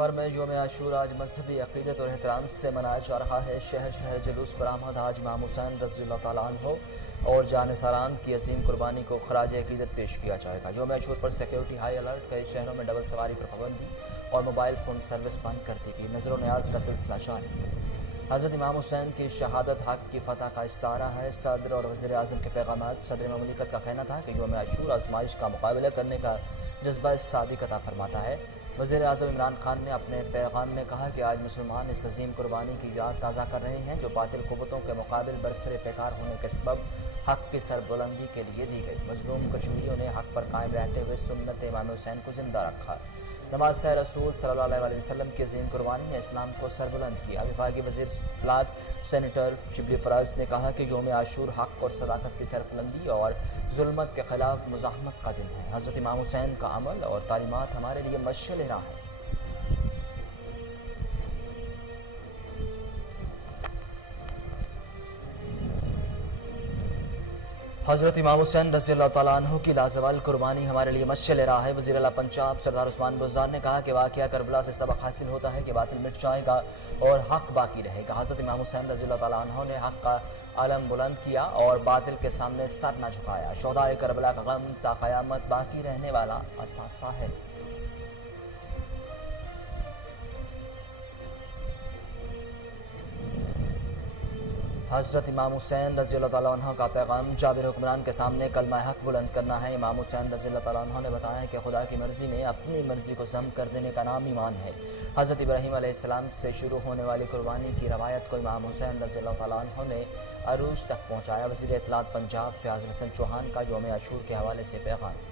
بھر میں یوم عاشور آج مذہبی عقیدت اور احترام سے منایا جا رہا ہے۔ شہر شہر جلوس برآمد آج امام حسین رضی اللہ تعالیٰ عنہ اور جانثاران کی عظیم قربانی کو خراج عقیدت پیش کیا جائے گا۔ یوم عاشور پر سیکیورٹی ہائی الرٹ، کئی شہروں میں ڈبل سواری پر پابندی اور موبائل فون سروس بند کر دی گئی۔ نذر و نیاز کا سلسلہ جاری۔ حضرت امام حسین کی شہادت حق کی فتح کا استعارہ ہے۔ صدر اور وزیر اعظم کے پیغامات۔ صدر مملکت کا کہنا تھا کہ یوم عاشور آزمائش کا مقابلہ کرنے کا جذبہ صادق عطا فرماتا ہے۔ وزیر اعظم عمران خان نے اپنے پیغام میں کہا کہ آج مسلمان اس عظیم قربانی کی یاد تازہ کر رہے ہیں جو باطل قوتوں کے مقابل برسر پیکار ہونے کے سبب حق کی سربلندی کے لیے دی گئی۔ مظلوم کشمیریوں نے حق پر قائم رہتے ہوئے سنت امام حسین کو زندہ رکھا۔ نماز رسول صلی اللہ علیہ وسلم کی عظیم قربانی نے اسلام کو سربلند کیا۔ وفاقی وزیر اطلاعات سینیٹر شبلی فراز نے کہا کہ یوم عاشور حق اور صداقت کی سربلندی اور ظلمت کے خلاف مزاحمت کا دن ہے۔ حضرت امام حسین کا عمل اور تعلیمات ہمارے لیے مشعل راہ ہے۔ حضرت امام حسین رضی اللہ تعالیٰ عنہ کی لازوال قربانی ہمارے لیے مشعل راہ ہے۔ وزیر اعلیٰ پنجاب سردار عثمان بزدار نے کہا کہ واقعہ کربلا سے سبق حاصل ہوتا ہے کہ باطل مٹ جائے گا اور حق باقی رہے گا۔ حضرت امام حسین رضی اللہ تعالیٰ عنہ نے حق کا علم بلند کیا اور باطل کے سامنے سر نہ جھکایا۔ شہدائے کربلا کا غم تا قیامت باقی رہنے والا اثاثہ ہے۔ حضرت امام حسین رضی اللہ تعالیٰ عنہ کا پیغام۔ جابر حکمران کے سامنے کلمہ حق بلند کرنا ہے۔ امام حسین رضی اللہ تعالیٰ عنہ نے بتایا کہ خدا کی مرضی میں اپنی مرضی کو ضم کر دینے کا نام ایمان ہے۔ حضرت ابراہیم علیہ السلام سے شروع ہونے والی قربانی کی روایت کو امام حسین رضی اللہ تعالیٰ عنہ نے عروج تک پہنچایا۔ وزیر اطلاعات پنجاب فیاض الحسن چوہان کا یوم عاشور کے حوالے سے پیغام۔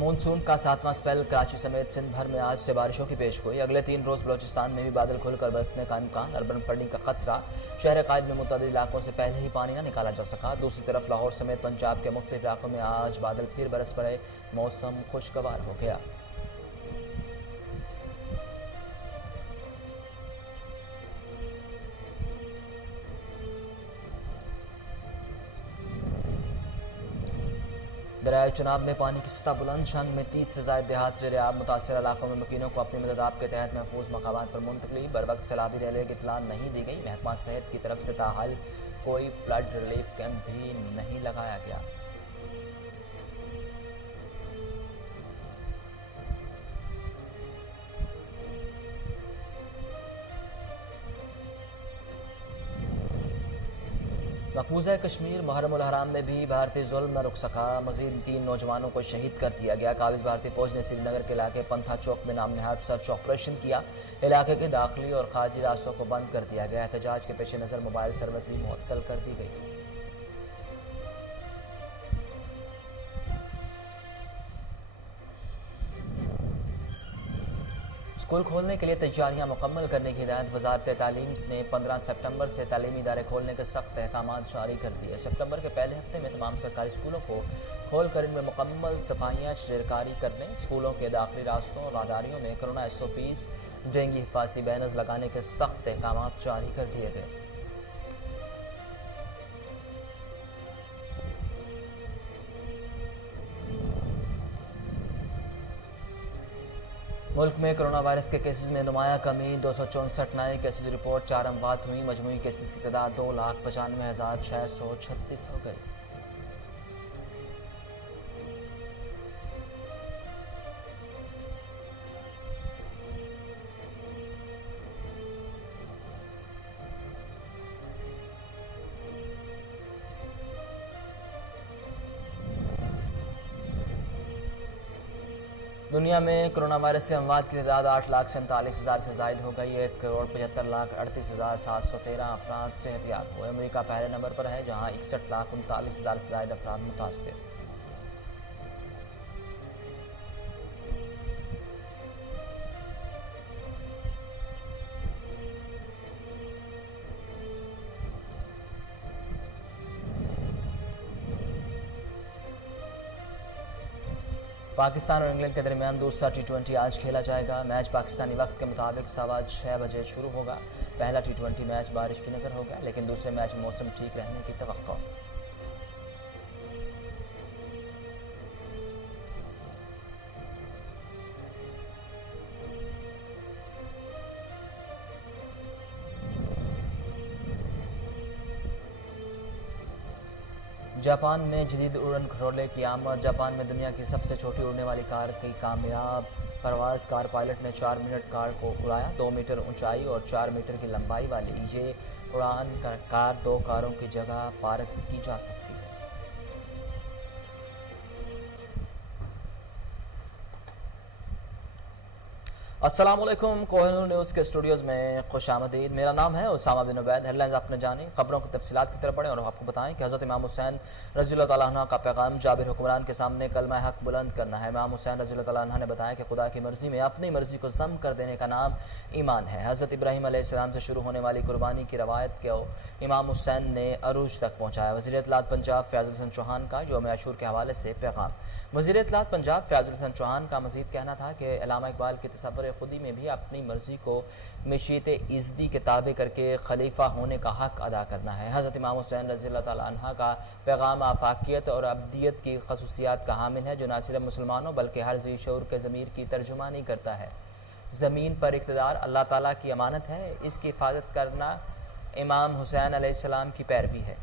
مونسون کا 7واں سپیل کراچی سمیت سندھ بھر میں آج سے بارشوں کی پیش گوئی۔ اگلے 3 روز بلوچستان میں بھی بادل کھل کر برسنے کا امکان۔ اربن فلڈنگ کا خطرہ۔ شہر قائد میں متعدد علاقوں سے پہلے ہی پانی نہ نکالا جا سکا۔ دوسری طرف لاہور سمیت پنجاب کے مختلف علاقوں میں آج بادل پھر برس پڑے۔ موسم خوشگوار ہو گیا۔ دریائے چناب میں پانی کی سطح بلند۔ جنگ میں 30 سے زائد دیہات زیرآب۔ متاثرہ علاقوں میں مکینوں کو اپنی مدد آپ کے تحت محفوظ مقامات پر منتقلی۔ بروقت سیلابی ریلوے کی اطلاع نہیں دی گئی۔ محکمہ صحت کی طرف سے تاحال کوئی فلڈ ریلیف کیمپ بھی نہیں لگایا گیا۔ مقبوضہ کشمیر محرم الحرام میں بھی بھارتی ظلم نہ رک سکا۔ مزید 3 نوجوانوں کو شہید کر دیا گیا۔ قابض بھارتی فوج نے سری نگر کے علاقے پنتھا چوک میں نام نہاد سرچ آپریشن کیا۔ علاقے کے داخلی اور خارجی راستوں کو بند کر دیا گیا۔ احتجاج کے پیش نظر موبائل سروس بھی معطل کر دی گئی۔ اسکول کھولنے کے لیے تیاریاں مکمل کرنے کی ہدایت۔ وزارت تعلیم نے 15 سپٹمبر سے تعلیمی ادارے کھولنے کے سخت احکامات جاری کر دیے۔ سپٹمبر کے پہلے ہفتے میں تمام سرکاری اسکولوں کو کھول کر ان میں مکمل صفائیاں شیرکاری کرنے، اسکولوں کے داخلی راستوں اور راہداریوں میں کرونا SOPs ڈینگی حفاظتی بینرز لگانے کے سخت احکامات جاری کر دیے گئے۔ ملک میں کرونا وائرس کے کیسز میں نمایاں کمی۔ 264 نئے کیسز رپورٹ، 4 اموات ہوئیں۔ مجموعی کیسز کی تعداد 2,95,636 ہو گئی۔ دنیا میں کرونا وائرس سے اموات کی تعداد 8,47,000 سے زائد ہو گئی۔ 1,75,38,713 افراد صحت یاب ہوئے۔ امریکہ پہلے نمبر پر ہے جہاں 61,39,000 سے زائد افراد متاثر۔ پاکستان اور انگلینڈ کے درمیان دوسرا T20 آج کھیلا جائے گا۔ میچ پاکستانی وقت کے مطابق 6:15 بجے شروع ہوگا۔ پہلا T20 میچ بارش کی نظر ہوگا لیکن دوسرے میچ میں موسم ٹھیک رہنے کی توقع۔ जापान में जदीद उड़न खटोले की आमद। जापान में दुनिया की सबसे छोटी उड़ने वाली कार की कामयाब परवाज। कार पायलट ने 4 मिनट कार को उड़ाया। 2 मीटर ऊंचाई और 4 मीटर की लंबाई वाली ये उड़ान कार 2 कारों की जगह पार्क की जा सकती है। अस्सलामुअलैकुम, कोहिनूर न्यूज़ के स्टूडियोज़ में खुशामदीद। मेरा नाम है उसामा बिन उबैद। हेडलाइंस आपने जानी, खबरों की तफसीलात की तरफ बढ़ें और आपको बताएं कि हज़रत इमाम हुसैन रज़ियल्लाहु तआला अन्हु का पैगाम। जाबिर हुक्मरान के सामने कलमा हक बुलंद करना है। इमाम हुसैन रज़ियल्लाहु तआला अन्हु ने बताया कि खुदा की मर्ज़ी में अपनी मर्ज़ी को ज़म कर देने का नाम ईमान है। हज़रत इब्राहीम अलैहिस्सलाम से शुरू होने वाली कुर्बानी की रवायत को इमाम हुसैन ने अरूज तक पहुँचाया। वज़ीर इत्तलात पंजाब फ़याज़ुल हसन चौहान का यौम आशूर के हवाले से पैगाम। वज़ीर इत्तलात पंजाब फ़याज़ुल हसन चौहान का मज़ीद कहना था कि अल्लामा इकबाल के तसव्वुर खुदी में भी अपनी मर्ज़ी को मशीयत इज़्दी के ताबे करके खलीफा होने का हक़ अदा करना है। हज़रत इमाम हुसैन रज़ियल्लाहु तआला अन्हु का पैगाम आफाकियत और अब्दियत की खसूसियात का हामिल है, जो न सिर्फ मुसलमानों बल्कि हर ज़ी शऊर के ज़मीर की तर्जुमानी करता है। ज़मीन पर इक़्तिदार अल्लाह ताला की अमानत है, इसकी हिफाजत करना इमाम हुसैन अलैहिस्सलाम की पैरवी है।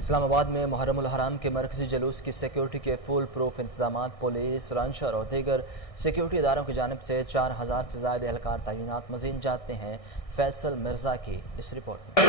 इस्लामाबाद में मुहर्रमुल हराम के मरकज़ी जुलूस की सिक्योरिटी के फुल प्रूफ इंतजामात। पुलिस, रंशर और दीगर सिक्योरिटी इदारों की जानिब से 4000 से ज़ायद एहलकार तैनात। मज़ीद जानते हैं फैसल मिर्ज़ा की इस रिपोर्ट में।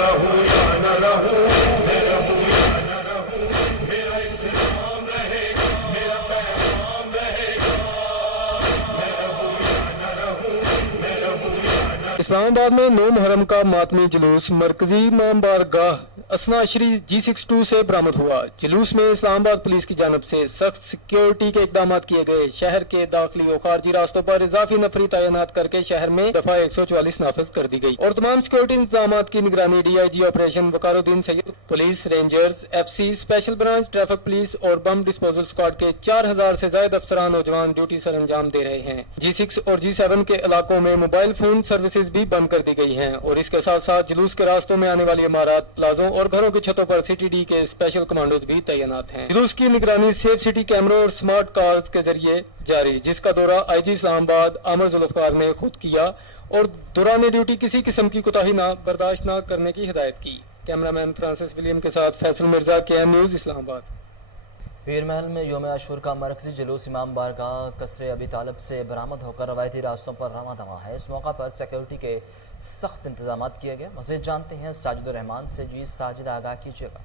इस्लामाबाद में 9 मुहर्रम का मातमी जुलूस मरकजी इमाम बारगाह असनाशरी G62 से बरामद हुआ। जुलूस में इस्लामाबाद पुलिस की जानब से सख्त सिक्योरिटी के इकदाम किए गए। शहर के दाखिली और खारजी रास्तों पर इजाफी नफरी तैनात करके शहर में दफा 144 नाफिज कर दी गई और तमाम सिक्योरिटी इंतजाम की निगरानी DIG operation Waqaruddin Syed, police, rangers, FC, special branch, traffic police और बम डिस्पोजल स्क्वाड के 4000 से ज्यादा अफसरान नौजवान ड्यूटी सर अंजाम दे रहे हैं। G6 और G7 के इलाकों में मोबाइल फोन सर्विसेज भी बंद कर दी गई हैं और इसके साथ साथ जुलूस के रास्तों में आने वाली इमारत, प्लाजों और घरों की छतों पर CTD के स्पेशल कमांडोज भी तैनात हैं। जुलूस की निगरानी सेफ सिटी कैमरों और स्मार्ट कार्स के जरिए जारी, जिसका दौरा IG इस्लामाबाद आमर जुल्फकार ने खुद किया और दौरान ड्यूटी किसी किस्म की कोताही बर्दाश्त न करने की हिदायत की। कैमरामैन फ्रांसिस विलियम के साथ फैसल मिर्जा, KN न्यूज़, इस्लामाबाद। पीर महल में यौम आशूर का मरकजी जुलूस इमाम बारगाह कसरे अबी तालिब से बरामद होकर रवायती रास्तों पर रवां दवा है। इस मौका पर सिक्योरिटी के सख्त इंतजाम किए गए। मज़ीद जानते हैं साजिद रहमान से। जी साजिद, आगाह कीजिएगा।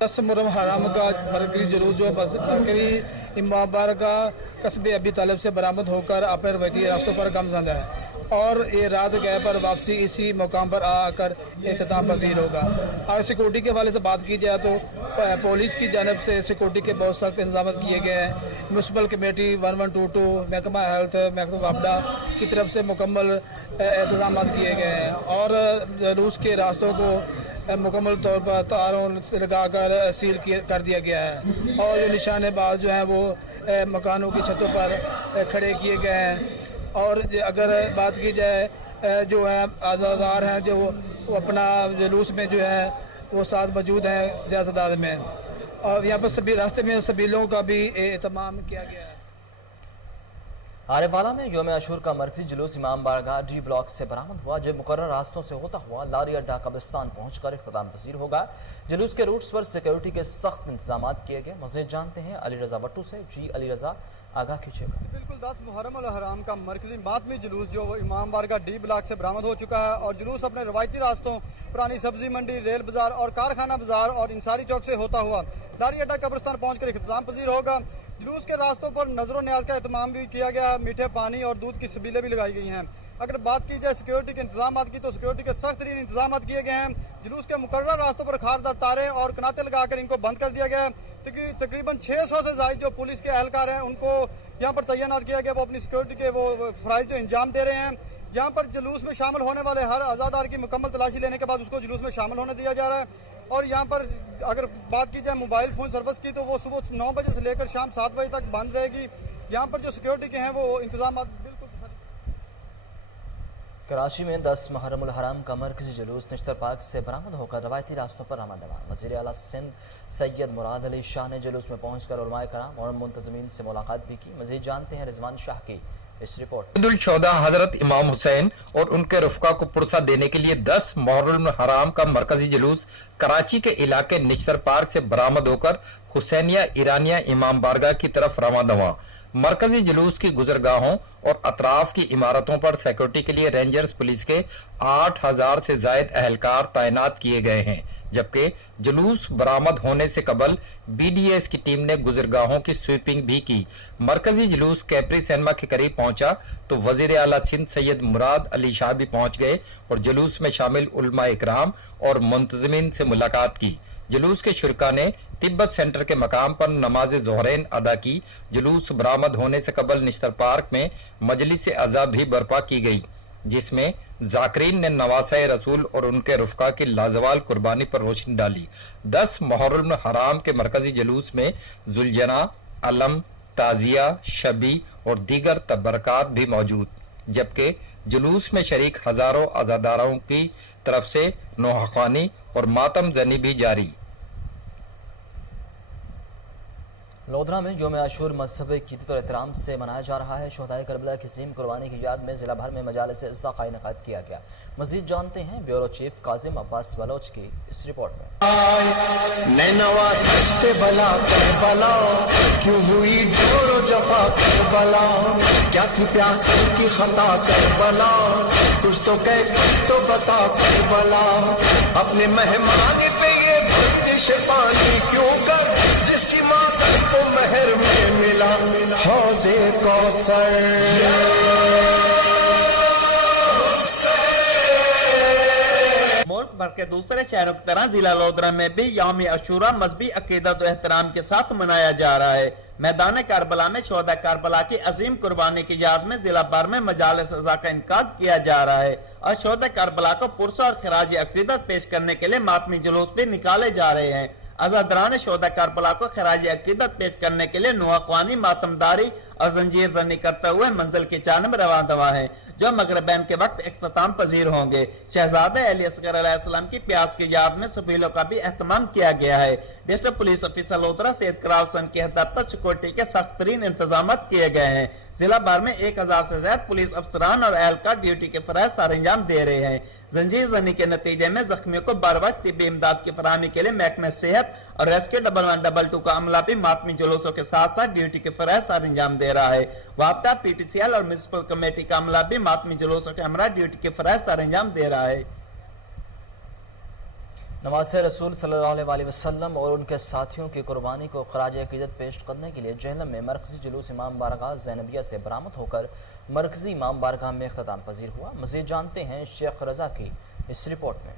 10 मुहर्रम हराम का मरकजी जुलूस जो मरकजी इमाम बारगाह कस्बे अबी तालिब से बरामद होकर अपने रवायती रास्तों पर गामजद है और ये रात गए पर वापसी इसी मुकाम पर आकर एहतमाम पजीर होगा। और सिक्योरिटी के हवाले से बात की जाए तो पुलिस की जानब से सिक्योरिटी के बहुत सख्त इंतजाम किए गए हैं। म्यूनसिपल कमेटी 1122, महकमा हेल्थ, महकमा वापडा की तरफ से मुकम्मल इंतजाम किए गए हैं और रूस के रास्तों को मुकम्मल तौर पर तारों से लगा कर सील कर दिया गया है और जो निशानेबाज जो हैं वो मकानों की छतों पर खड़े किए गए हैं। और अगर बात की जाए जो है आज़ादार हैं जो वो अपना जुलूस में जो है वो साथ मौजूद हैं ज़्यादा तादाद में और यहाँ पर सभी रास्ते में सबीलों का भी एहतमाम किया गया है। आरेवाला में यौम आशूर का मरकजी जुलूस इमाम बारगाह D ब्लॉक से बरामद हुआ, जो मुकर्रर रास्तों से होता हुआ लारी अड्डा कब्रिस्तान पहुंचकर इख्तिताम पजीर होगा। जुलूस के रूट्स पर सिक्योरिटी के सख्त इंतजाम किए गए। मज़ीद जानते हैं अली रज़ा वट्टू से। जी अली रज़ा, आगाह कीजिएगा। बिल्कुल 10 मुहर्रमुल हराम का मरकजी मातमी जुलूस जो इमाम बारगाह D ब्लॉक से बरामद हो चुका है और जुलूस अपने रवायती रास्तों पुरानी सब्जी मंडी, रेल बाजार और कारखाना बाजार और इंसारी चौक से होता हुआ लारी अड्डा कब्रिस्तान पहुंचकर इख्तिताम पजीर होगा। जुलूस के रास्तों पर नजर न्याज का एहतमाम भी किया गया। मीठे पानी और दूध की सबीलें भी लगाई गई हैं। अगर बात की जाए सिक्योरिटी के इंतजाम की तो सिक्योरिटी के सख्त तरीन इंतजाम किए गए हैं। जुलूस के मुकर्रर रास्तों पर खारदार तारे और कनाते लगाकर इनको बंद कर दिया गया है। तकरीबन 600 से ज़ायद जो पुलिस के एहलकार हैं उनको यहाँ पर तैनात किया गया। वो अपनी सिक्योरिटी के वो फ़राइज़ जो इंजाम दे रहे हैं। यहाँ पर जुलूस में शामिल होने वाले हर आज़ादार की मुकम्मल तलाशी लेने के बाद उसको जुलूस में शामिल होने दिया जा रहा है। और यहाँ पर अगर बात की जाए मोबाइल फ़ोन सर्विस की तो वो सुबह 9 बजे से लेकर शाम 7 बजे तक बंद रहेगी। यहाँ पर जो सिक्योरिटी के हैं वो इंतजाम बिल्कुल। कराची में 10 मुहर्रमुल हराम का मरकजी जुलूस निश्तर पार्क से बरामद होकर रवायती रास्तों पर रवाना दवा। वज़ीर आला सिंध सैयद मुराद अली शाह ने जुलूस में पहुँच कर उलमाए कराम और मुंतज़मीन से मुलाकात भी की। मज़ीद जानते हैं रिजवान शाह की इस रिपोर्ट ईद उल शुहदा हजरत इमाम हुसैन और उनके रफ़का को पुरसा देने के लिए 10 मुहर्रम हराम का मरकजी जुलूस कराची के इलाके निश्तर पार्क से बरामद होकर हुसैनिया ईरानिया इमाम बारगाह की तरफ रवाना हुआ। मरकजी जुलूस की गुजरगाहों और अतराफ की इमारतों पर सिक्योरिटी के लिए रेंजर्स पुलिस के 8000 से जायद एहलकार तैनात किए गए हैं, जबकि जुलूस बरामद होने से कबल BDS की टीम ने गुजरगाहों की स्वीपिंग भी की। मरकजी जुलूस कैपरी सिनेमा के करीब पहुंचा तो वजीर आला सिंध सैयद मुराद अली शाह भी पहुंच गए और जुलूस में शामिल उलमा इकराम और मुंतजिमीन से मुलाकात की। जुलूस के शुरका ने तिब्बत सेंटर के मकाम पर नमाज ज़ोहरैन अदा की। जुलूस बरामद होने से कबल निश्तर पार्क में मजलिस अज़ा भी बर्पा की गई, जिसमें जाकरीन ने नवासे रसूल और उनके रुफ़का की लाजवाल कुर्बानी पर रोशनी डाली। 10 मुहर्रम हराम के मरकजी जुलूस में जुलजना, अलम, ताजिया, शबी और दीगर तबरकात भी मौजूद, जबकि जुलूस में शरीक हजारों अज़ादारों की तरफ से नोहखानी और मातम जनी भी जारी। लोधरा में यौम आशूर मजहब क़ीदत और एहतराम से मनाया जा रहा है। शोहदाए करबला की अज़ीम कुर्बानी की याद में ज़िला भर में मजालिस इज़्ज़ा का इनेकाद किया गया। मज़ीद जानते हैं ब्यूरो चीफ काजिम अब्बास बलोच की इस रिपोर्ट में। क्यों हुई जोर जफा करबला, क्या थी प्यास की खता करबला, कुछ तो कह कुछ तो बता करबला, अपने मेहमान पे ये बंदिश पानी क्यों कर, जिसकी माँ को महर में मिला हौज़े कौसर। मुल्क भर के दूसरे शहरों की तरह जिला लोधरा में भी यौम अशूरा मजहबी अकीदत और एहतराम के साथ मनाया जा रहा है। मैदान कारबला में शोहदा कारबला की अजीम कुर्बानी की याद में जिला भर में मजालिस अज़ा का इनेकाद किया जा रहा है और शोहदा कारबला को पुरसा और खराज अकीदत पेश करने के लिए मातमी जुलूस भी निकाले जा रहे हैं। अज़ादरान शोहदा कारबला को खराज अकीदत पेश करने के लिए नुआख्वानी, मातमदारी और जंजीर जनी करते हुए मंजिल की जानब रवाना है, जो मगरिबैन के वक्त इख्तिताम पजीर होंगे। शहजादे अली असगर अलैहिस्सलाम की प्यास की याद में सफीलों का भी एहतमाम किया गया है। District police officer Lodhran Syed करावसन की हदायत पर सिक्योरिटी के सख्त तरीन इंतजाम किए गए हैं। जिला भर में 1000 से ज्यादा पुलिस अफसरान और एहलकार ड्यूटी के फराइज सर अंजाम दे रहे हैं। जंजीर जनी के नतीजे में जख्मियों को बर वक्त तिब्बी इमदाद की फराहमी के लिए महकमे सेहत और रेस्क्यू 112 का अमला भी मातमी जुलूसों के साथ साथ ड्यूटी के फराइज सर अंजाम दे रहा है। वापटा, PTCL और म्युनिसिपल कमेटी का अमला भी मातमी जुलूसों के हमरा ड्यूटी के फराइज सर अंजाम दे रहा है। नवासे रसूल सल्लल्लाहु अलैहि वसल्लम और उनके साथियों की कुर्बानी को खराज अकीदत पेश करने के लिए जहलम में मरकजी जुलूस इमाम बारगाह ज़ैनबिया से बरामद होकर मरकजी इमाम बारगाह में इख्तिताम पजीर हुआ। मज़ीद जानते हैं शेख रजा की इस रिपोर्ट में।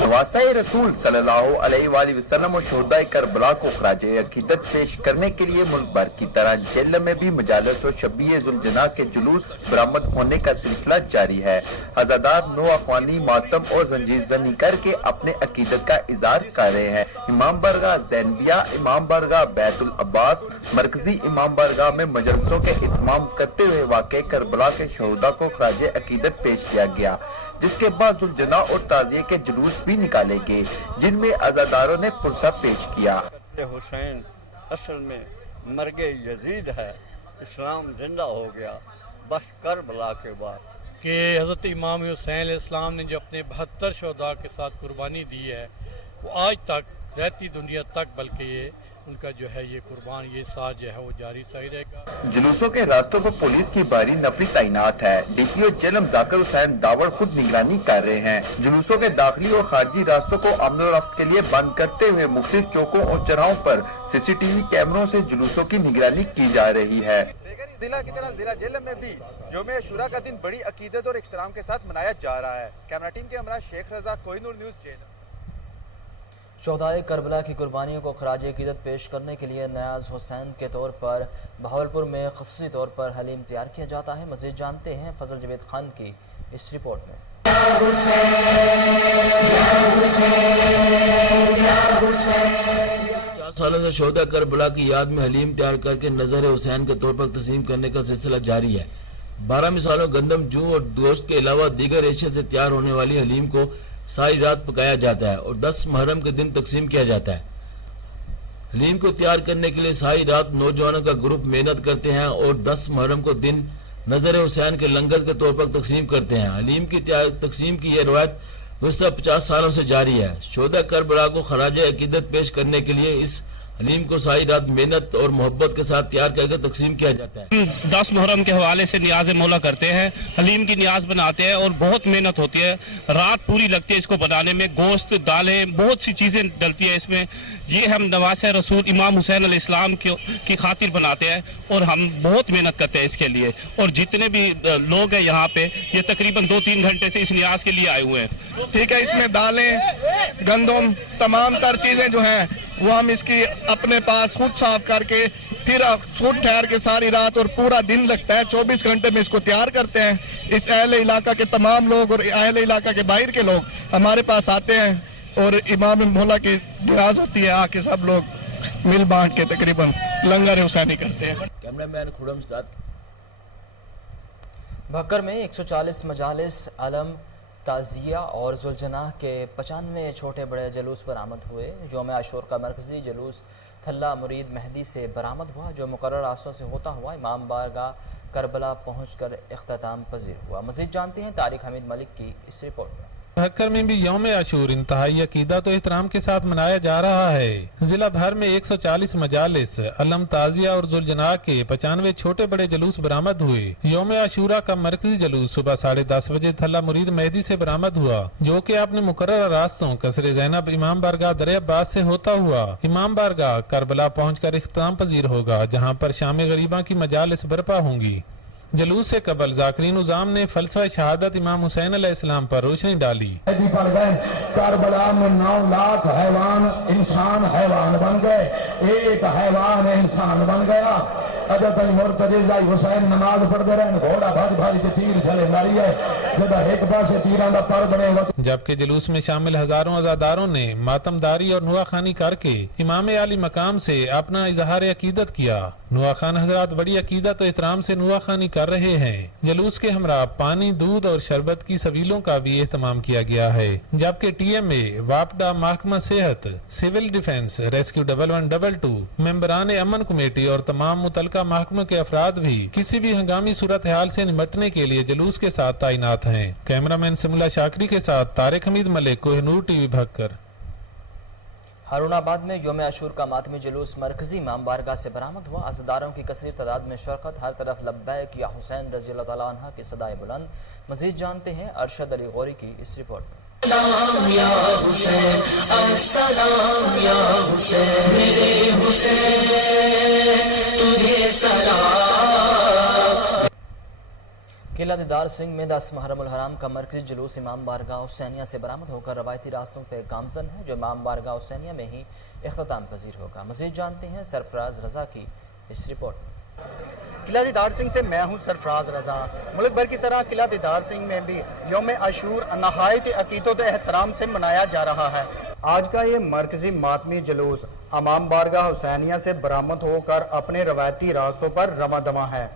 नवासे रसूल सल्लल्लाहु अलैहि वसल्लम और शोहदाए करबला को खराज अकीदत पेश करने के लिए मुल्क भर की तरह जेल में भी मजालिस और शबीए जुलजना के जुलूस बरामद होने का सिलसिला जारी है। अज़ादार नोअख्वानी, मातम और जंजीर जनी करके अपने अकीदत का इजहार कर रहे हैं। इमाम बारगाह ज़ैनबिया, इमाम बारगाह बैतुल अब्बास, मरकजी इमाम बारगाह में मजलिसों के इत्माम करते हुए वाक़े करबला के शोहदा को खराज अकीदत पेश किया गया, जिसके बाद जुलजना और ताज़िये के जुलूस भी निकाले गए, जिनमें अज़ादारों ने पुरसा पेश किया। हुसैन असल में मरगे यजीद है, इस्लाम जिंदा हो गया बस करबला के बाद कि हज़रत इमाम हुसैन इस्लाम ने जो अपने 72 शोहदा के साथ कुर्बानी दी है, वो आज तक रहती दुनिया तक, बल्कि ये उनका जो है ये कुर्बान ये साथ जो है वो जारी सही रहेगा। जुलूसों के रास्तों पर पुलिस की भारी नफरी तैनात है। DPO जेलम जाकिर हुसैन दावड़ खुद निगरानी कर रहे हैं। जुलूसों के दाखिली और खारजी रास्तों को अमन और रफ्त के लिए बंद करते हुए मुख्तलिफ चौकों और चौराहों पर CCTV कैमरों से जुलूसों की निगरानी की जा रही है। जिला की तरह जिला जेलम में भी यौम अशूरा का दिन बड़ी अकीदत और इख्तिराम के साथ मनाया जा रहा है। कैमरा टीम के हमरा शेख रजा, कोहिनूर न्यूज़ जेलम। शोहदाए करबला की कुर्बानियों को खराज अकीदत पेश करने के लिए नयाज हुसैन के तौर पर बहावलपुर में खसूसी तौर पर हलीम तैयार किया जाता है। मज़ीद जानते हैं फजल जवेद खान की इस रिपोर्ट में। 4 सालों से शोहदा करबला की याद में हलीम तैयार करके नजर हुसैन के तौर पर तस्लीम करने का सिलसिला जारी है। 12 मिसालों गंदम, जू और गोश्त के अलावा दीगर एशिया से तैयार होने वाली हलीम को सारी रात पकाया जाता है और 10 मुहर्रम के दिन तकसीम किया जाता है। हलीम को तैयार करने के लिए सारी रात नौजवानों का ग्रुप मेहनत करते हैं और 10 मुहर्रम को दिन नजर हुसैन के लंगर के तौर पर तकसीम करते हैं। हलीम की तकसीम की यह रवायत गुज़श्ता 50 सालों से जारी है। शोहदा करबला को खराज अकीदत पेश करने के लिए इस हलीम को सारी रात मेहनत और मोहब्बत के साथ तैयार करके तकसीम किया जाता है। 10 मुहर्रम के हवाले से नियाज मौला करते हैं, हलीम की नियाज बनाते हैं और बहुत मेहनत होती है, रात पूरी लगती है इसको बनाने में। गोश्त, दालें, बहुत सी चीज़ें डलती है इसमें। ये हम नवासे रसूल इमाम हुसैन अलैहिस्सलाम की खातिर बनाते हैं और हम बहुत मेहनत करते हैं इसके लिए। और जितने भी लोग हैं यहाँ पे, ये तकरीबन 2-3 घंटे से इस नियाज के लिए आए हुए हैं। ठीक है, इसमें दालें, गंदम, तमाम तर चीज़ें जो हैं वो हम इसकी अपने पास खुद साफ करके फिर खुद ठहर के सारी रात और पूरा दिन लगता है, 24 घंटे में इसको तैयार करते हैं। इस अहले इलाका के तमाम लोग और अहले इलाका के बाहर के लोग हमारे पास आते हैं और इमाम मौला की नियाज होती है, आके सब लोग मिल बांट के तकरीबन लंगर हुसैनी करते हैं। कैमरामैन खुरम साद। भक्कर में 140 मजालिस अलम ताज़िया और जुलजनाह के 95 छोटे बड़े जुलूस बरामद हुए। यौम आशूर का मरकज़ी जुलूस थल्ला मुरीद मेहदी से बरामद हुआ, जो मुकर्रर रास्तों से होता हुआ इमाम बारगाह करबला पहुंचकर इख्तिताम पजीर हुआ। मज़ीद जानते हैं तारिक हमीद मलिक की इस रिपोर्ट में। भक्कर में भी यौम आशूर इंतहाई अकीदत और एहतराम के साथ मनाया जा रहा है। जिला भर में 140 मजालिस अलम ताजिया और जुलजना के 95 छोटे बड़े जुलूस बरामद हुए। यौम आशूरा का मरकजी जुलूस सुबह 10:30 बजे थल्ला मुरीद मेहदी से बरामद हुआ, जो कि अपने मुकर्रर रास्तों कसरे ज़ैनब इमाम बारगाह दर अब्बास से होता हुआ इमाम बारगाह करबला पहुंचकर इख्तिताम पजीर होगा, जहां पर शाम गरीबा की मजालिस बर्पा होंगी। जलूस से कबल जाकिरीन उज़ाम ने फलसफा शहादत इमाम हुसैन अलैहिस्सलाम पर रोशनी डाली। करबला में 9 लाख हैवान इंसान हैवान बन गए, एक हैवान इंसान बन गया। अजय तक मुर्तज़ा हुसैन नमाज पढ़ते रहे, घोड़ा भज भज के तीर चले मारी है, जदा एक पासे तीरां दा पर बने। जबकि जुलूस में शामिल हजारों अज़ादारों ने मातमदारी और नुआ खानी करके इमाम आली मकाम से अपना इजहार अकीदत किया। नुआ खान हजरात बड़ी अकीदत और एहतराम से नुआ खानी कर रहे हैं। जुलूस के हमरा पानी, दूध और शरबत की सबीलों का भी एहतमाम किया गया है। जबकि TMA, वापडा, महकमा सेहत, सिविल डिफेंस, रेस्क्यू 1112, मेंबरान अमन कमेटी और तमाम मुतलका महकमों के अफराद भी किसी भी हंगामी सूरत हाल से निपटने के लिए जुलूस के साथ तैनात हैं। कैमरामैन सिमुला शाकरी के साथ तारिक हमीद मलिक, कोहिनूर TV भक्कर। हारूनाबाद में यौम आशूर का मातमी जुलूस मरकजी इमाम बारगाह से बरामद हुआ। अज़ादारों की कसीर तादाद में शिरकत, हर तरफ लब्बैक या हुसैन रज़ी अल्लाह तआला अन्हा की सदाए बुलंद। मज़ीद जानते हैं अरशद अली गौरी की इस रिपोर्ट में। सलाम या हुसैन, अस्सलाम या हुसैन, मेरे हुसैन तुझे सलाम। किला दीदार सिंह में 10 मुहर्रम उल हराम का मरकजी जुलूस इमाम बारगाह हुसैनिया से बरामद होकर रवायती रास्तों पर गामजन है, जो इमाम बारगाह हुसैनिया में ही इख्तिताम पजीर होगा। मज़ीद जानते हैं सरफराज रजा की इस रिपोर्ट में। किला दीदार सिंह से मैं हूं सरफराज रजा। मुल्क भर की तरह किला दीदार सिंह में भी यौम आशूर नहायत अकीदत एहतराम से मनाया जा रहा है। आज का ये मरकजी मातमी जुलूस इमाम बारगाह हुसैनिया से बरामद होकर अपने रवायती रास्तों पर रवा दवा है।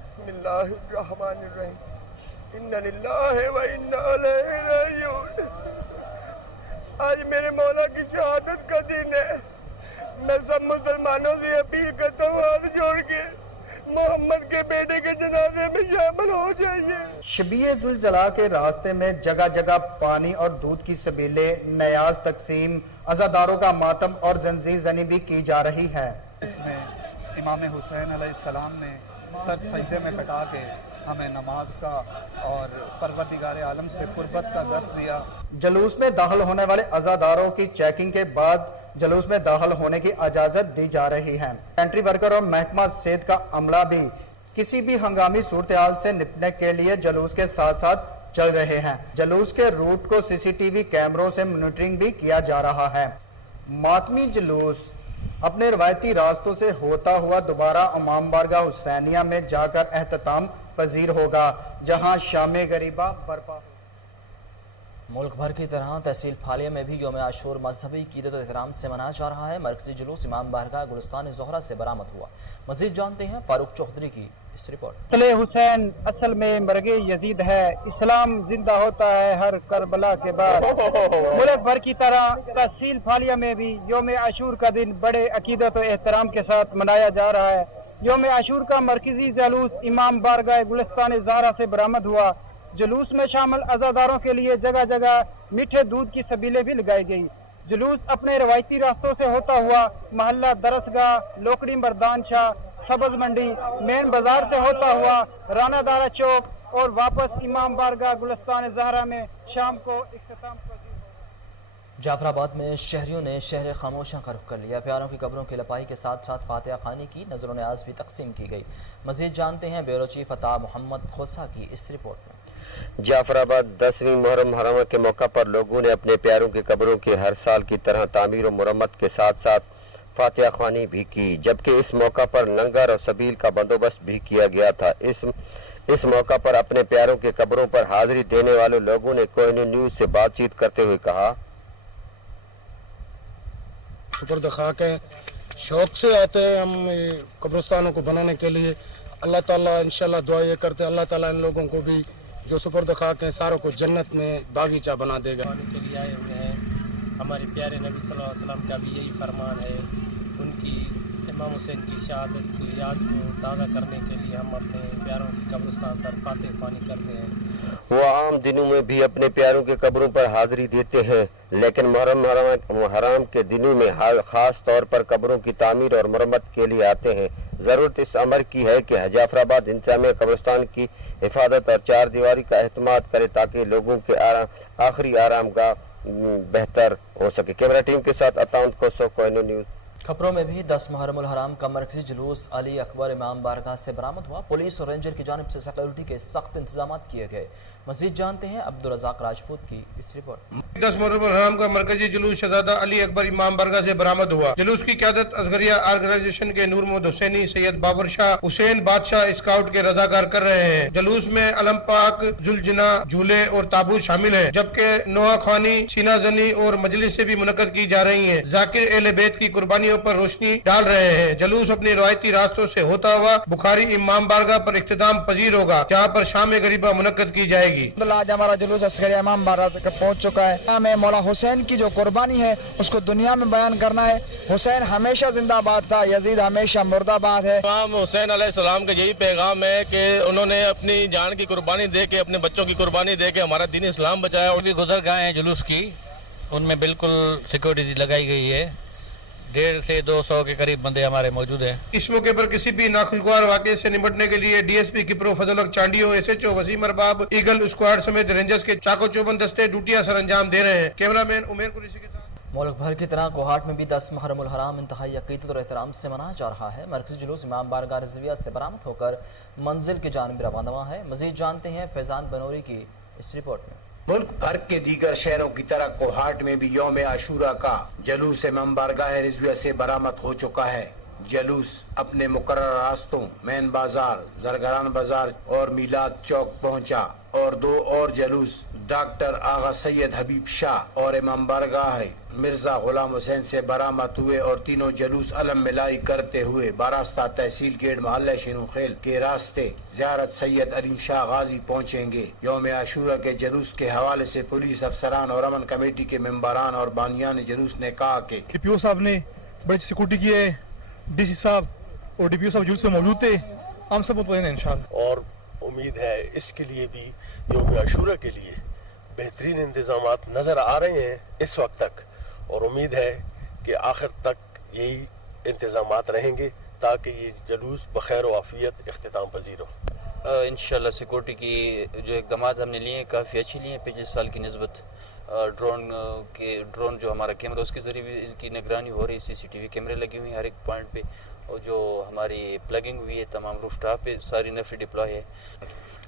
आज मेरे मौला की शहादत का दिन है। मैं सब मुसलमानों से अपील करता हूँ, हाथ जोड़ के मोहम्मद के बेटे के जनाजे में शामिल हो जाइए। शबीए जुलजला के रास्ते में जगह जगह पानी और दूध की सबीले, नयाज तकसीम, अज़ादारों का मातम और जंजीर जनी भी की जा रही है। इसमें इमाम हुसैन अलैहिस्सलाम ने सर सजदे में कटा के हमें नमाज का और परवरदिगार आलम से कुर्बत का दर्स दिया। जुलूस में दाखिल होने वाले अज़ादारों की चेकिंग के बाद जुलूस में दाखिल होने की इजाजत दी जा रही है। एंट्री वर्कर और महकमा सेहत का अमला भी किसी भी हंगामी सूरत हाल से निपटने के लिए जुलूस के साथ साथ चल रहे हैं। जुलूस के रूट को CCTV कैमरों से मॉनिटरिंग भी किया जा रहा है। मातमी जुलूस अपने रवायती रास्तों से होता हुआ दोबारा इमाम बारगाह हुसैनिया में जाकर एहतताम पजीर होगा, जहां शाम गरीबा बर्पा। मुल्क भर की तरह तहसील फालिया में भी यौम आशूर मजहबी कीदत और एहतराम से मनाया जा रहा है। मरकजी जुलूस इमाम बारगाह गुलिस्तान ज़ोहरा से बरामद हुआ। मजीद जानते हैं फारूक चौधरी की इस रिपोर्ट। कत्ले हुसैन असल में मरगे यजीद है, इस्लाम जिंदा होता है हर करबला के बाद। मुल्क भर की तरह तहसील फालिया में भी यौम आशूर का दिन बड़े अकीदत और एहतराम के साथ मनाया जा रहा है। यौम आशूर का मरकजी जुलूस इमाम बारगाह गुलिस्तान ज़ोहरा से बरामद हुआ। जुलूस में शामिल अज़ादारों के लिए जगह जगह मीठे दूध की सबीलें भी लगाई गई। जुलूस अपने रवायती रास्तों से होता हुआ महल्ला दरसगाह, लोकड़ी मर्दान शाह, सब्ज मंडी, मेन बाजार से होता हुआ राना दारा चौक और वापस इमाम बारगाह गुलिस्तान ज़ोहरा में शाम को इख्तिताम पजीर। जाफराबाद में शहरियों ने शहर खामोशा का रुख कर लिया। प्यारों की कब्रों की लपाई के साथ साथ फातिहा खानी की, नजर न्याज भी तकसीम की गई। मजीद जानते हैं ब्यूरो चीफ अता मोहम्मद खोसा की इस रिपोर्ट में। जाफराबाद 10वीं मुहर्रम हरमा के मौका पर लोगों ने अपने प्यारों की कब्रों की हर साल की तरह तामीर और मुरम्मत के साथ साथ फातिहा ख्वानी भी की, जबकि इस मौका पर लंगर और सबील का बंदोबस्त भी किया गया था। इस मौका पर अपने प्यारों के कब्रों पर हाजिरी देने वाले लोगों ने कोहिनूर न्यूज से बातचीत करते हुए कहा, सुपुर्द खाक है, शौक से आते हैं हम कब्रिस्तानों को बनाने के लिए। अल्लाह ताला इंशाल्लाह दुआ ये करते हैं, अल्लाह ताला इन लोगों को भी जो सुपुर्द खाक हैं सारों को जन्नत में बागीचा बना देगा। के लिए आए हुए हैं, हमारे प्यारे नबी सल्लल्लाहु अलैहि वसल्लम का भी यही फरमान है। उनकी इमाम हुसैन की शहादत की याद को ताज़ा करने के लिए हम अपने प्यारों की कब्रिस्तान पर फातिहा ख्वानी करते हैं। वो आम दिनों में भी अपने प्यारों के कब्रों पर हाजिरी देते हैं, लेकिन मुहर्रम के दिनों में खास तौर पर कब्रों की तामीर और मरम्मत के लिए आते हैं। जरूरत इस अमर की है कि जाफराबाद इंतजामिया कब्रिस्तान की हिफाजत और चार दीवारी का एहतमाद करे ताकि लोगों के आखिरी आराम का बेहतर हो सके। कैमरा टीम के साथ अताउंट कोसो, कोहिनूर न्यूज। खबरों में भी 10 मुहर्रम हराम का मरकजी जुलूस अली अकबर इमाम बारगाह से बरामद हुआ। पुलिस और रेंजर की जानिब से सिक्योरिटी के सख्त इंतजाम किए गए। मजीद जानते हैं अब्दुल रज़ाक राजपूत की इस रिपोर्ट। 10 मुहर्रम हराम का मरकजी जुलूस शहजादा अली अकबर इमाम बारगाह से बरामद हुआ। जुलूस की क़यादत असगरिया ऑर्गेनाइजेशन के नूर मोहम्मद हुसैनी, सैयद बाबर शाह, हुसैन बादशाह स्काउट के रजाकार कर रहे हैं। जुलूस में अलम पाक, जुलजना, झूले और ताबूत शामिल है, जबकि नोहा ख्वानी, सीना जनी और मजलिस से भी मुनक्कद की जा रही है। जाकिर अहले बैत की कुर्बानियों पर रोशनी डाल रहे हैं। जुलूस अपने रवायती रास्तों से होता हुआ बुखारी इमाम बारगाह पर इख्तिताम पजीर होगा, जहाँ पर शाम गरीबा मुनक्कद की जाएगी। आज हमारा जुलूस असगरिया इमाम बारगाह तक पहुँच चुका है। हमें मौला हुसैन की जो कुर्बानी है उसको दुनिया में बयान करना है। हुसैन हमेशा जिंदाबाद था, यजीद हमेशा मुर्दाबाद है। इमाम हुसैन अलैहिस्सलाम का यही पैगाम है कि उन्होंने अपनी जान की कुर्बानी दे के, अपने बच्चों की कुर्बानी दे के हमारा दीन इस्लाम बचाया। और भी गुजर गए हैं जुलूस की, उनमें बिल्कुल सिक्योरिटी लगाई गई है। 150 से 200 के करीब बंदे हमारे मौजूद हैं। इस मौके पर किसी भी नाखुशगवार वाक़े से निपटने के लिए डीएसपी किप्रो फजलक Chandio, SHO Waseem Arbab, eagle squad समेत रेंजर्स के चाको चौबंद दस्ते ड्यूटियां सर अंजाम दे रहे हैं। कैमरामैन उमेर कुरैशी के साथ। मुल्क भर की तरह कोहाट में भी 10 मुहर्रम हराम इंतहाई अकीदत और एहतराम से मनाया जा रहा है। मरकजी जुलूस इमाम बारगाह रिजविया से बरामद होकर मंजिल की जानिब रवाना है। मजीद जानते हैं फैजान बनोरी की इस रिपोर्ट में। मुल्क भर के दीगर शहरों की तरह कोहाट में भी यौम आशूरा का जुलूस इमाम बारगाह रिजविया से बरामद हो चुका है। जुलूस अपने मुकर्रर रास्तों मेन बाजार, जरगरान बाजार और मीलाद चौक पहुंचा और 2 और जुलूस डॉक्टर आगा सैयद हबीब शाह और इमाम बारगाह मिर्जा गुलाम हुसैन से बरामद हुए और तीनों जुलूस अलम मिलाई करते हुए बारास्ता तहसील गेट मोहल्ला शनुखेल के रास्ते ज़ियारत सैयद अलीम शाह गाजी पहुंचेंगे। यौम आशूरा के जुलूस के हवाले से पुलिस अफसरान और अमन कमेटी के मेंबरान और बानियान जुलूस ने कहा कि DPO साहब ने बड़ी सिक्योरिटी की है, DC साहब और DPO साहब जुलूस में मौजूद थे। हम सब मुतमईन हैं इंशाअल्लाह और उम्मीद है इसके लिए भी यौम आशूरा के लिए बेहतरीन इंतजामात नज़र आ रहे हैं इस वक्त तक, और उम्मीद है कि आखिर तक यही इंतजामात रहेंगे ताकि ये जुलूस बखैर व आफियत इख्तिताम पजीर हो। इंशाल्लाह सिक्योरिटी की जो इक़दामात हमने लिए हैं काफ़ी अच्छी लिए हैं पिछले साल की निस्बत। ड्रोन जो हमारा कैमरा उसके ज़रिए भी इसकी निगरानी हो रही है। CCTV कैमरे लगे हुए हैं हर एक पॉइंट पे, और जो हमारी प्लगिंग हुई है तमाम रूफ टॉप पे सारी नफरी डिप्लॉय है।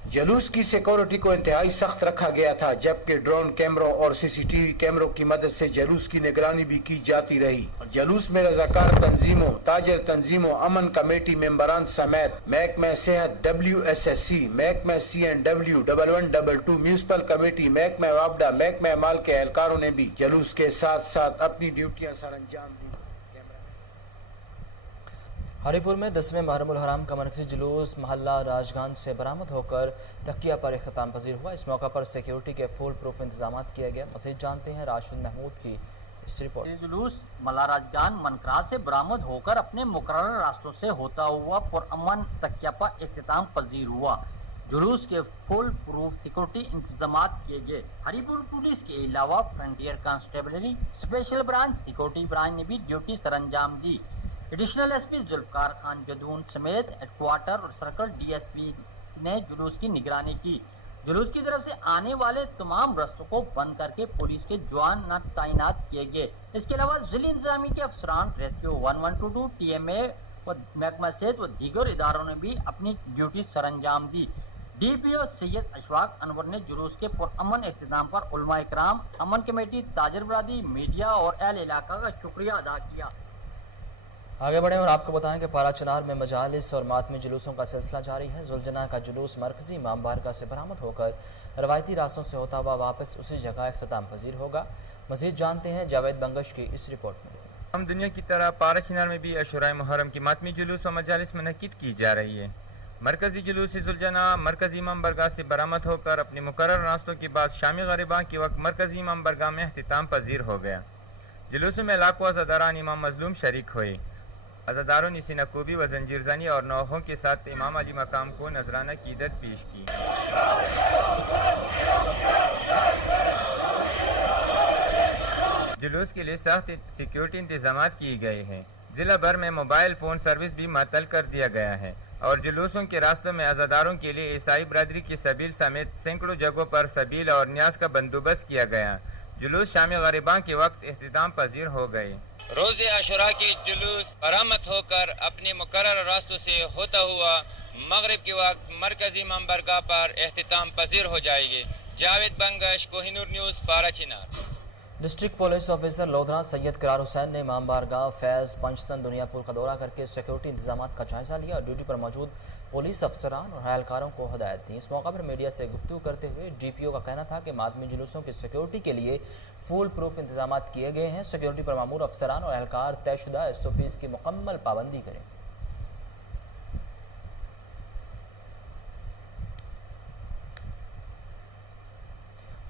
जुलूस की सिक्योरिटी को इंतहाई सख्त रखा गया था, जबकि ड्रोन कैमरों और सीसीटीवी कैमरों की मदद से जुलूस की निगरानी भी की जाती रही। जुलूस में रजाकार तंजीमों, ताजर तंजीमों, अमन कमेटी मेंबरान समेत महकमा सेहत WSSC, महकमा CNW 1122, म्यूनिसिपल कमेटी, महकमा वापडा, महकमा माल के एहलकारों ने भी जुलूस के साथ साथ अपनी ड्यूटियां सर अंजाम दी। हरिपुर में 10वें मुहर्रमुल हराम का मरकजी जुलूस महल्ला राजगंज से बरामद होकर तकिया पर इख्तिताम पजीर हुआ। इस मौका पर सिक्योरिटी के फुल प्रूफ इंतजाम किए गए। मज़ीद जानते हैं राशिद महमूद की इस रिपोर्ट। जुलूस मल्ला राजगंज मनकरा से बरामद होकर अपने मुकर्रर रास्तों से होता हुआ पुरअमन तकिया पर इख्तिताम पजीर हुआ। जुलूस के फुल प्रूफ सिक्योरिटी इंतजाम किए गए। हरिपुर पुलिस के अलावा frontier constabulary special branch security branch ने भी ड्यूटी सरअंजाम दी। एडिशनल SP जुल्फकार खान जदून समेत हेडक्वार्टर और सर्कल DSP ने जुलूस की निगरानी की। जुलूस की तरफ से आने वाले तमाम रास्तों को बंद करके पुलिस के जवान तैनात किए गए। इसके अलावा जिले इंतजामी के अफसरान रेस्क्यू 1122 TMA व महकमा सेहत व दीगर इदारों ने भी अपनी ड्यूटी सरअंजाम दी। DPO सैयद अशफाक अनवर ने जुलूस के पुरअमन इख्तिताम पर उलमा इकराम, अमन कमेटी, ताजर बरादरी, मीडिया और अहल इलाका का शुक्रिया अदा किया। आगे बढ़ें और आपको बताएं कि पारा चनार में मजालिस और मातमी जुलूसों का सिलसिला जारी है। जुलजना का जुलूस मरकजी इमाम बारगाह से बरामद होकर रवायती रास्तों से होता हुआ वापस उसी जगह इख्तिताम पजीर होगा। मजीद जानते हैं जावेद बंगश की इस रिपोर्ट में। हम दुनिया की तरह पारा चनार में भी अशुराए मुहर्रम की मातमी जुलूस व मजालिस मुनक्किद की जा रही है। मरकजी जुलूस जुलजना मरकजी इमाम बारगाह से बरामद होकर अपने मुकर्रर रास्तों के बाद शामी गरीबां के वक्त मरकजी इमाम बारगाह में इख्तिताम पजीर हो गया। जुलूस में लाखों अज़ादारान इमाम मजलूम शरीक हुए। अज़ादारों ने सीनाकोबी व जंजीरजानी और नौहों के साथ इमाम अली मकाम को नजराना कीदत पेश की। जुलूस के लिए सख्त सिक्योरिटी इंतजाम किए गए हैं। जिला भर में मोबाइल फ़ोन सर्विस भी मअतल कर दिया गया है और जुलूसों के रास्तों में अज़ादारों के लिए ईसाई बरादरी की सबील समेत सैकड़ों जगहों पर सबील और न्याज का बंदोबस्त किया गया। जुलूस शामी गरीबां के वक्त इख्तिताम पजीर हो गए। रोज़े आशुरा के जुलूस बरामद होकर अपने मुकर्रर रास्तों से होता हुआ मगरिब के वक्त मरकजी इमाम बारगाह पर इख्तिताम पजीर हो जाएगी। Javed Bangash, Kohinoor news, Para Chinar. District police officer Lodhran Syed Karar Hussain ने इमाम बारगाह, फैज़, पंचतन, दुनियापुर का दौरा करके सिक्योरिटी इंतजाम का जायजा लिया और ड्यूटी पर मौजूद पुलिस अफसरान और एहलकारों को हिदायत दी। इस मौका पर मीडिया से गुफ्तगू करते हुए DPO का कहना था कि मातमी जुलूसों की सिक्योरिटी के लिए फुल प्रूफ इंतजाम किए गए हैं। सिक्योरिटी पर मामूर अफसरान और एहलकार तयशुदा SOPs की मुकम्मल पाबंदी करें।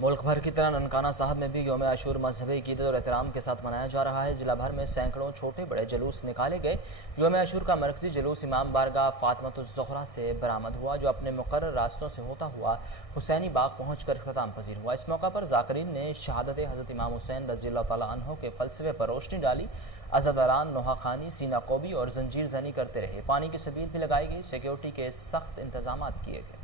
मुल्क भर की तरह ननकाना साहब में भी यौम आशूर मजहबी अक़ीदत और एहतराम के साथ मनाया जा रहा है। जिला भर में सैकड़ों छोटे बड़े जुलूस निकाले गए। यौम आशूर का मरकजी जुलूस इमाम बारगाह फातिमतुज़्ज़हरा से बरामद हुआ, जो अपने मुकर्रर रास्तों से होता हुआ हुसैनी बाग पहुँचकर इख्तिताम पजीर हुआ। इस मौका पर ज़ाकिरीन ने शहादत हज़रत इमाम हुसैन रज़ियल्लाहु तआला अन्हु के फ़लसफ़े पर रोशनी डाली। अज़ादारान नोहाखानी, सीनाकोबी और जंजीर जनी करते रहे। पानी की सबील भी लगाई गई। सिक्योरिटी के सख्त इंतजाम किए गए।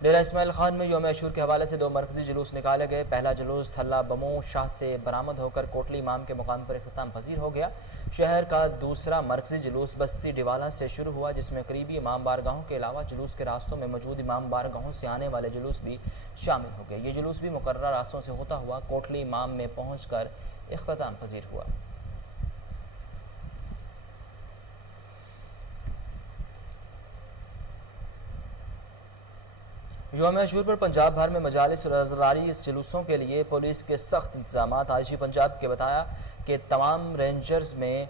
डेरा इस्माइल खान में यौम आशूर के हवाले से 2 मरकजी जुलूस निकाले गए। पहला जुलूस थल्ला बमो शाह से बरामद होकर कोटली इमाम के मुकाम पर इख्तिताम पजीर हो गया। शहर का दूसरा मरकजी जुलूस बस्ती डिवाला से शुरू हुआ, जिसमें करीबी इमाम बारगाहों के अलावा जुलूस के रास्तों में मौजूद इमाम बारगाहों से आने वाले जुलूस भी शामिल हो गए। ये जुलूस भी मुकर्रर रास्तों से होता हुआ कोटली इमाम में पहुँच कर इख्तिताम पजीर हुआ। यौम आशूर पर पंजाब भर में मजालिस और अज़ादारी इस जुलूसों के लिए पुलिस के सख्त इंतजाम। IG पंजाब के बताया कि तमाम रेंजर्स में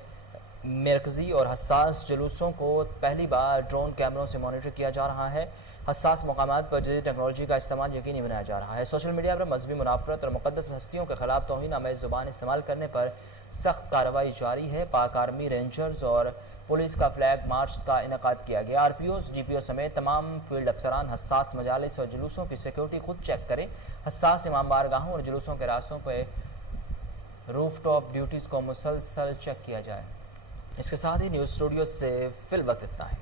मरकजी और हसास जुलूसों को पहली बार ड्रोन कैमरों से मॉनिटर किया जा रहा है। हसास मकामात पर जदीद टेक्नोलॉजी का इस्तेमाल यकीनी बनाया जा रहा है। सोशल मीडिया पर मजहबी मुनाफरत और मुक़द्दस हस्तियों के खिलाफ तौहीन आमेज़ ज़ुबान इस्तेमाल करने पर सख्त कार्रवाई जारी है। पाक आर्मी, रेंजर्स और पुलिस का फ्लैग मार्च का इनेकाद किया गया। RPOs, GPO समेत तमाम फील्ड अफसरान हसास मजालिस और जुलूसों की सिक्योरिटी खुद चेक करें। हसास इमाम बारगाहों और जुलूसों के रास्तों पर रूफ टॉप ड्यूटीज़ को मुसलसल चेक किया जाए। इसके साथ ही न्यूज़ स्टूडियो से फिल वक्त इतना है।